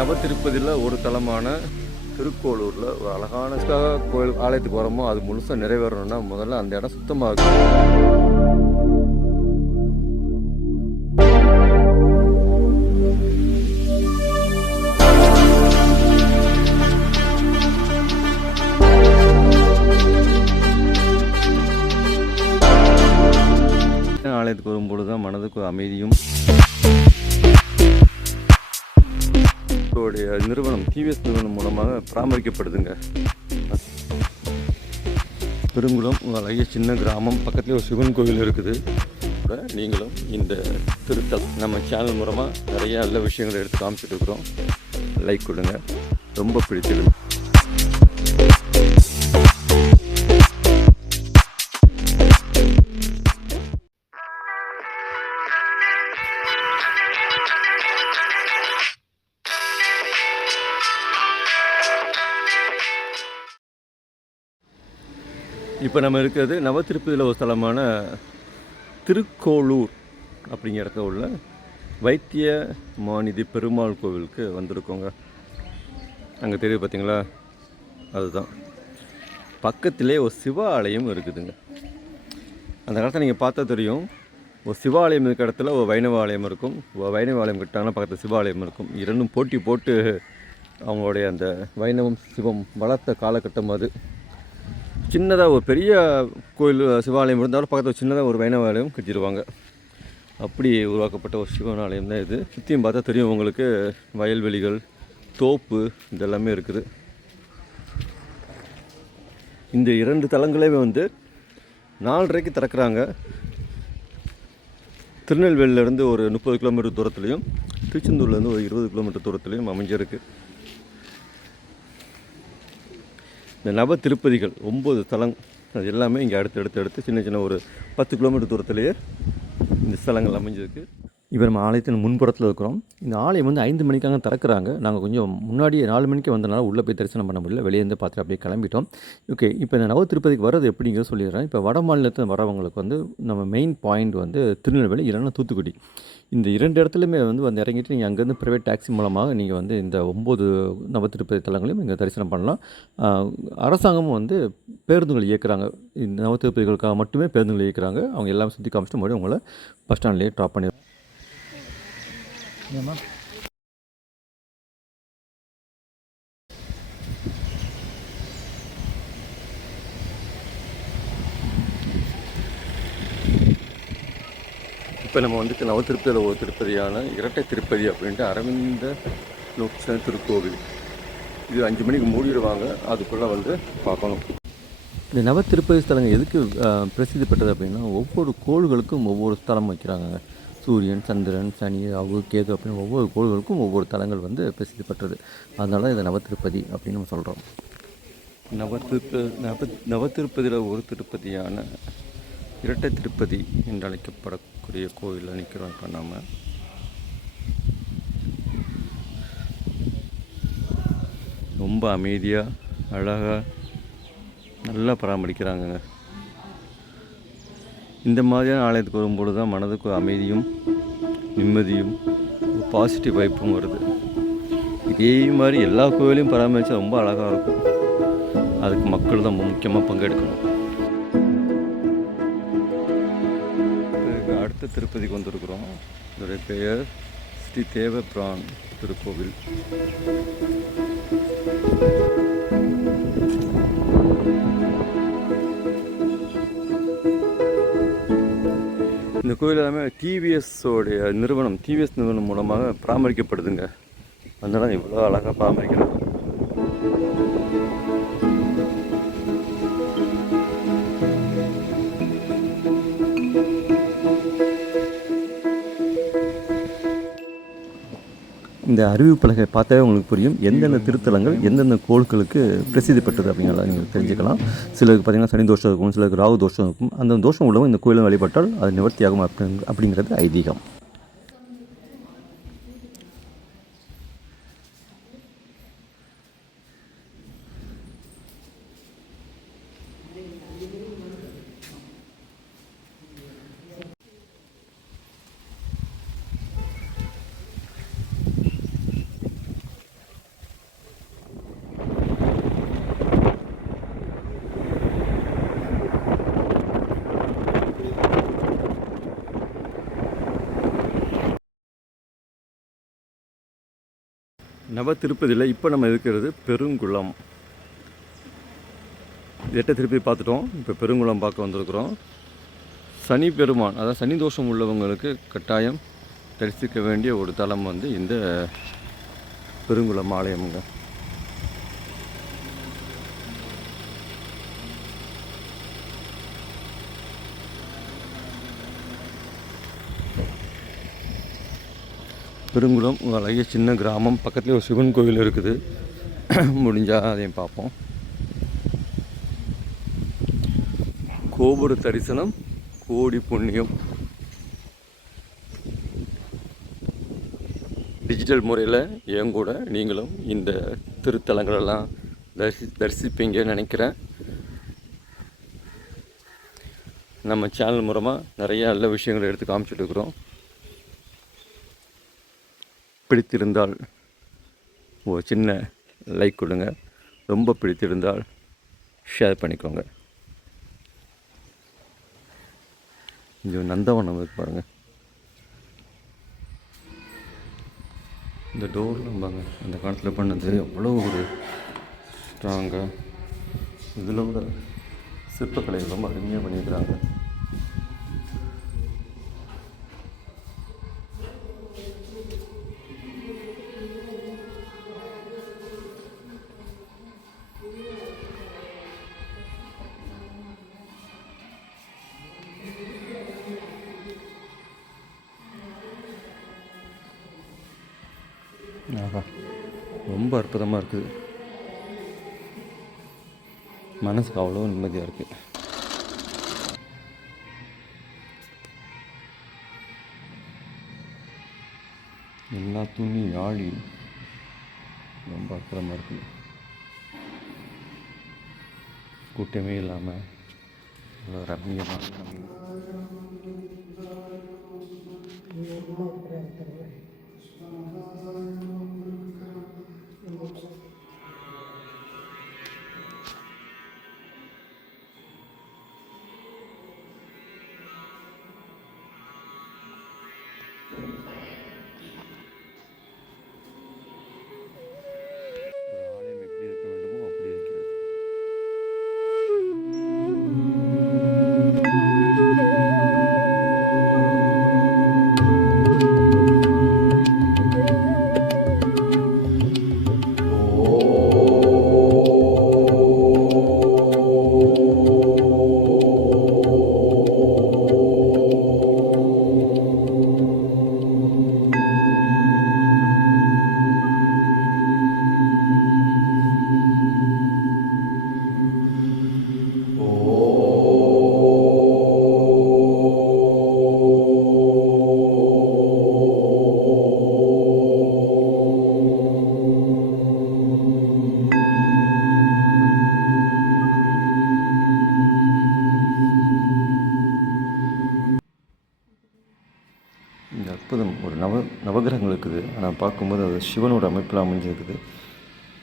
நவத்திருப்பதியில் ஒரு தலமான திருக்கோளூரில் ஒரு அழகான கோயில் ஆலயத்துக்கு வரோமோ அது முழுசாக நிறைவேறணும்னா முதல்ல அந்த இடம் சுத்தமாக இருக்கும். ஆலயத்துக்கு வரும்பொழுது தான் மனதுக்கு அமைதியும் நிறுவனம் டிவிஎஸ் நிறுவனம் மூலமாக பராமரிக்கப்படுதுங்க. பெருங்குளம் அழகிய சின்ன கிராமம், பக்கத்துலேயே ஒரு சிவன் கோவில் இருக்குது. கூட நீங்களும் இந்த திருத்தல் நம்ம சேனல் மூலமாக நிறைய நல்ல விஷயங்களை எடுத்து காமிச்சிட்டு இருக்கிறோம். லைக் கொடுங்க, ரொம்ப பிடிச்சிருக்கு. இப்போ நம்ம இருக்கிறது நவத்திருப்பதியில் ஒரு ஸ்தலமான திருக்கோளூர் அப்படிங்கிற இடத்துல உள்ள வைத்திய மாநிதி பெருமாள் கோவிலுக்கு வந்திருக்கோங்க. அங்கே தெரியுது பார்த்தீங்களா, அதுதான் பக்கத்திலே ஒரு சிவாலயம் இருக்குதுங்க. அந்த காலத்தில் நீங்கள் பார்த்தா தெரியும், ஒரு சிவாலயம் இருக்கிற இடத்துல ஒரு வைணவ ஆலயம் இருக்கும், ஒரு வைணவ ஆலயம் கிட்டாங்கன்னா பக்கத்தில் சிவாலயம் இருக்கும். இரண்டும் போட்டி போட்டு அவங்களுடைய அந்த வைணவம் சிவம் வளர்த்த காலகட்டம் அது. சின்னதாக ஒரு பெரிய கோயில் சிவாலயம் இருந்தாலும் பக்கத்தில் சின்னதாக ஒரு வைணவ ஆலயம் கட்டிடுவாங்க. அப்படி உருவாக்கப்பட்ட ஒரு சிவன் ஆலயம் தான் இது. சுற்றியும் பார்த்தா தெரியும் உங்களுக்கு, வயல்வெளிகள், தோப்பு இதெல்லாமே இருக்குது. இந்த இரண்டு தலங்களையுமே 4:30 திறக்கிறாங்க. திருநெல்வேலியிலேருந்து ஒரு 30 கிலோமீட்டர் தூரத்துலையும், திருச்செந்தூர்லேருந்து ஒரு 20 கிலோமீட்டர் தூரத்துலையும் அமைஞ்சிருக்கு. இந்த நவ திருப்பதிகள் 9 தலம், அது எல்லாமே இங்கே அடுத்து சின்ன சின்ன ஒரு 10 கிலோமீட்டர் தூரத்துலேயே இந்த ஸ்தலங்கள் அமைஞ்சிருக்கு. இப்போ நம்ம ஆலயத்தின் முன்புறத்தில் இருக்கிறோம். இந்த ஆலயம் 5 மணிக்காக திறக்கிறாங்க. நாங்கள் கொஞ்சம் முன்னாடியே 4 மணிக்கு வந்தனால உள்ளே போய் தரிசனம் பண்ண முடியல, வெளியேருந்து பார்த்துட்டு அப்படியே கிளம்பிட்டோம். ஓகே, இப்போ இந்த நவ திருப்பதிக்கு வர்றது எப்படிங்கிறத சொல்லிடுறேன். இப்போ வட மாநிலத்தில் வரவங்களுக்கு நம்ம மெயின் பாயிண்ட் திருநெல்வேலி இல்லைன்னா தூத்துக்குடி. இந்த 2 இடத்துலையுமே வந்து இறங்கிட்டு நீங்கள் அங்கேருந்து ப்ரைவேட் டாக்ஸி மூலமாக நீங்கள் இந்த 9 நவ திருப்பதி தலங்களையும் இங்கே தரிசனம் பண்ணலாம். அரசாங்கமும் பேருந்துகள் இயக்குறாங்க. இந்த நவ திருப்பதிகளுக்காக மட்டுமே பேருந்துகள் இயக்குறாங்க. அவங்க எல்லாமே சுற்றி காமிச்சிட்டு மறுபடியும் உங்களை பஸ் ஸ்டாண்ட்லேயே ட்ராப் பண்ணி. இப்போ நம்ம நவ திருப்பதியில் ஒரு திருப்பதியான இரட்டை திருப்பதி அப்படின்ட்டு அரவிந்த லோக்சன திருக்கோவில். இது 5 மணிக்கு மூடிடுவாங்க, அதுக்குள்ளே பார்க்கணும். இந்த நவ திருப்பதி ஸ்தலங்கள் எதுக்கு பிரசித்தி பெற்றது அப்படின்னா, ஒவ்வொரு கோள்களுக்கும் ஒவ்வொரு ஸ்தலம் வைக்கிறாங்க. சூரியன், சந்திரன், சனி, ராகு, கேது அப்படின்னு ஒவ்வொரு கோள்களுக்கும் ஒவ்வொரு தலங்கள் பிரசித்தி பெற்றது. அதனால இதை நவ திருப்பதி அப்படின்னு நம்ம சொல்கிறோம். நவ திருப்பதியில் ஒரு திருப்பதியான இரட்டை திருப்பதி என்று அழைக்கப்படக்கூடிய கோவிலில் நிற்கிறோம். இப்போ நாம் ரொம்ப அமைதியாக அழகாக நல்லா பராமரிக்கிறாங்க. இந்த மாதிரியான ஆலயத்துக்கு வரும்பொழுது தான் மனதுக்கு அமைதியும் நிம்மதியும் பாசிட்டிவ் வைப்பும் வருது. இதே மாதிரி எல்லா கோவிலையும் பராமரித்தா ரொம்ப அழகாக இருக்கும். அதுக்கு மக்கள் தான் முக்கியமாக பங்கெடுக்கணும். அடுத்த திருப்பதிக்கு வந்திருக்கிறோம். இதோடைய பெயர் ஸ்ரீ தேவபிரான் திருக்கோவில். இந்த கோயில் எல்லாமே டிவிஎஸ்ஸோடைய நிறுவனம், டிவிஎஸ் நிறுவனம் மூலமாக பராமரிக்கப்படுதுங்க. அதனால இவ்வளோ அழகாக பராமரிக்கிறாங்க. இந்த அறிவிப்பலகை பார்த்தாவே உங்களுக்கு புரியும் எந்தெந்த திருத்தலங்கள் எந்தெந்த கோள்களுக்கு பிரசித்தி பெற்றது அப்படிங்கிறத நீங்கள் தெரிஞ்சுக்கலாம். சிலருக்கு பார்த்திங்கன்னா சனி தோஷம் இருக்கும், சிலருக்கு ராகு தோஷம் இருக்கும். அந்த தோஷம் உள்ளவங்க இந்த கோயிலை வழிபட்டால் அது நிவர்த்தியாகும் அப்படிங்கிறது ஐதீகம். நவ திருப்பதியில் இப்போ நம்ம இருக்கிறது பெருங்குளம். எட்ட திருப்பதி பார்த்துட்டோம். இப்போ பெருங்குளம் பார்க்க வந்திருக்கிறோம். சனி பெருமான், அதாவது சனி தோஷம் உள்ளவங்களுக்கு கட்டாயம் தரிசிக்க வேண்டிய ஒரு தலம் வந்து இந்த பெருங்குளம் ஆலயமுங்க. பெருங்குளம் அழகிய சின்ன கிராமம். பக்கத்துலேயே ஒரு சிவன் கோவில் இருக்குது. முடிஞ்சால் அதையும் பார்ப்போம். கோபுர தரிசனம் கோடி புண்ணியம். டிஜிட்டல் முறையில் என் கூட நீங்களும் இந்த திருத்தலங்களெல்லாம் தரிசிப்பீங்கன்னு நினைக்கிறேன். நம்ம சேனல் மூலமாக நிறைய நல்ல விஷயங்களை எடுத்து காமிச்சிட்டு இருக்கிறோம். பிடித்திருந்தால் ஒரு சின்ன லைக் கொடுங்க. ரொம்ப பிடித்திருந்தால் ஷேர் பண்ணிக்கோங்க. இங்கே நந்தவனம் இருக்கு பாருங்கள். இந்த டோர்லாம் பாருங்க, அந்த காலத்தில் பண்ணது அவ்வளோ ஒரு ஸ்ட்ராங்காக. இதில் கூட சிற்பக்கலை ரொம்ப அருமையாக பண்ணியிருக்கிறாங்க. ஆஹா, ரொம்ப அற்புதமாக இருக்குது. மனசுக்கு அவ்வளோ நிம்மதியாக இருக்குது. எல்லா துணி ஆழி ரொம்ப அற்புதமாக இருக்குது. கூட்டமே இல்லாமல் அவ்வளோ ரம்மியமாக இருக்குது. அற்புதம். ஒரு நவகிரகங்கள் இருக்குது. ஆனால் பார்க்கும்போது அது சிவனோட அமைப்பில் அமைஞ்சிருக்குது.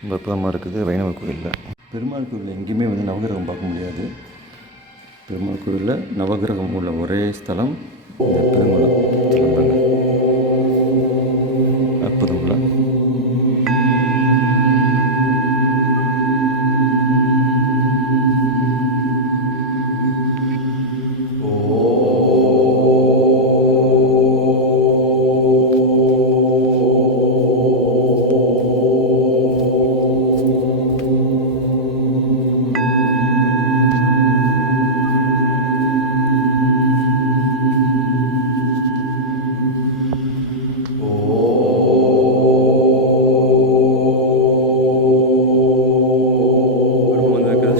ரொம்ப அற்புதமாக இருக்குது. வைணவ கோயிலில், பெருமாள் கோயிலில் எங்கேயுமே வந்து நவகிரகம் பார்க்க முடியாது. பெருமாள் கோயிலில் நவகிரகம் உள்ள ஒரே ஸ்தலம் இந்த பெருங்குளம் ஸ்தலம் தாங்க. அற்புதம்ல.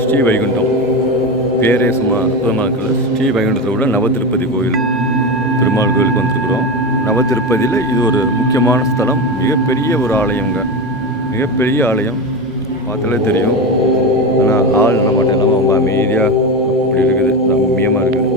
ஸ்ரீ வைகுண்டம் பேரே சும்மா அற்புதமாக இருக்குல்ல. ஸ்ரீ வைகுண்டத்தில் உள்ள நவதிருப்பதி கோயில், பெருமாள் கோயிலுக்கு வந்திருக்கிறோம். நவதிருப்பதியில் இது ஒரு முக்கியமான ஸ்தலம். மிகப்பெரிய ஒரு ஆலயங்க, மிகப்பெரிய ஆலயம். பார்த்தாலே தெரியும். ஆனால் ஆள் நம்மகிட்ட இல்லாமல் ரொம்ப அமைதியாக அப்படி இருக்குது, ரம்மியமாக இருக்குது.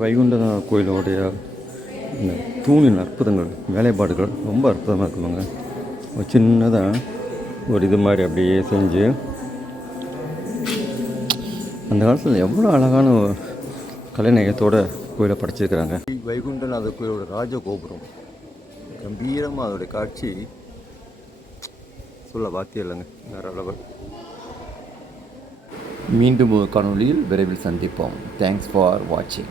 வைகுண்டநாத கோயிலோடைய இந்த தூணின் அற்புதங்கள் வேலைப்பாடுகள் ரொம்ப அற்புதமாக இருக்குவாங்க. ஒரு சின்னதாக ஒரு இது மாதிரி அப்படியே செஞ்சு அந்த காலத்தில் எவ்வளோ அழகான கலைநயத்தோடு கோயிலை படைச்சிருக்கிறாங்க. வைகுண்டநாத கோயிலோட ராஜகோபுரம் கம்பீரமாக அதோடைய காட்சி சொல்ல வார்த்தையே இல்லைங்க, வேறு லெவல். மீண்டும் ஒரு காணொளியில் விரைவில் சந்திப்போம். தேங்க்ஸ் ஃபார் வாட்சிங்.